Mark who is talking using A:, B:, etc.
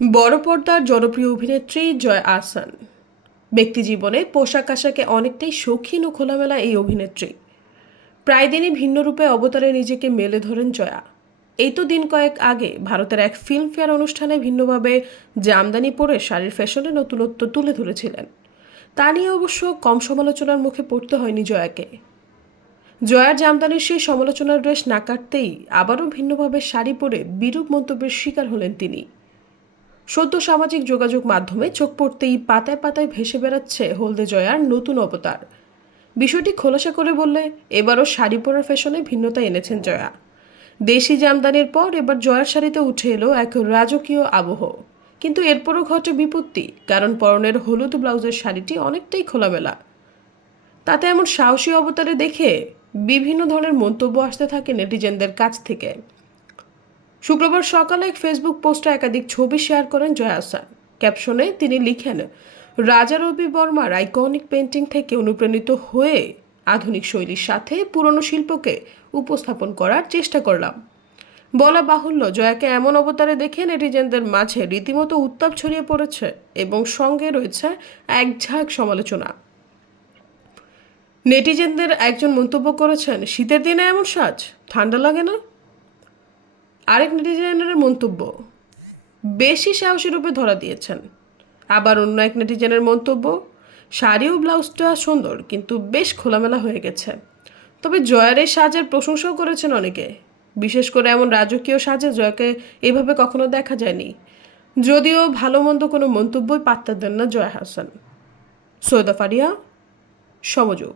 A: বড় পর্দার জনপ্রিয় অভিনেত্রী জয় আহসান। ব্যক্তি জীবনে পোশাক আশাকে অনেকটাই শৌখিন ও খোলামেলা এই অভিনেত্রী। প্রায় দিনই ভিন্ন রূপে অবতারে নিজেকে মেলে ধরেন জয়া। এই তো দিন কয়েক আগে ভারতের এক ফিল্মফেয়ার অনুষ্ঠানে ভিন্নভাবে জামদানি পরে শাড়ির ফ্যাশনে নতুনত্ব তুলে ধরেছিলেন, তা নিয়ে অবশ্য কম সমালোচনার মুখে পড়তে হয়নি জয়াকে। জয়ার জামদানির সেই সমালোচনার রেশ না কাটতেই আবারও ভিন্নভাবে শাড়ি পরে বিরূপ মন্তব্যের শিকার হলেন তিনি। সদ্য সামাজিক যোগাযোগ মাধ্যমে চোখ পড়তেই পাতায় পাতায় ভেসে বেড়াচ্ছে হলদে জয়ার নতুন অবতার। বিষয়টি খোলাসা করে বললে, এবারও শাড়ি পরার ফ্যাশনে ভিন্নতা এনেছেন জয়া। দেশি জামদানির পর এবার জয়ার শাড়িতে উঠে এলো এক রাজকীয় আবহ। কিন্তু এরপরও ঘটে বিপত্তি, কারণ পরনের হলুদ ব্লাউজের শাড়িটি অনেকটাই খোলামেলা। তাতে এমন সাহসী অবতারে দেখে বিভিন্ন ধরনের মন্তব্য আসতে থাকে নেটিজেনদের কাছ থেকে। শুক্রবার সকালে এক ফেসবুক পোস্টে একাধিক ছবি শেয়ার করেন জয়া আহসান ক্যাপশনে তিনি লিখেন, রাজা রবি বর্মার আইকনিক পেন্টিং থেকে অনুপ্রাণিত হয়ে আধুনিক শৈলীর সাথে পুরনো শিল্পকে উপস্থাপন করার চেষ্টা করলাম। বলা বাহুল্য, জয়াকে এমন অবতারে দেখে নেটিজেনদের মাঝে রীতিমতো উত্তাপ ছড়িয়ে পড়েছে এবং সঙ্গে রয়েছে এক ঝাঁক সমালোচনা। নেটিজেনদের একজন মন্তব্য করেছেন, শীতের দিনে এমন সাজ, ঠান্ডা লাগে না? আরেক নেটিজেনের মন্তব্য, বেশি সাহসী রূপে ধরা দিয়েছেন। আবার অন্য এক নেটিজেনের মন্তব্য, শাড়ি ও ব্লাউজটা সুন্দর, কিন্তু বেশ খোলামেলা হয়ে গেছে। তবে জয়ার এই সাজের প্রশংসাও করেছেন অনেকে। বিশেষ করে এমন রাজকীয় সাজে জয়াকে এভাবে কখনো দেখা যায়নি। যদিও ভালো মন্দ কোনো মন্তব্যই পাত্তা দেন না জয়া হাসান। সৈয়দা ফারিয়া, সমযোগ।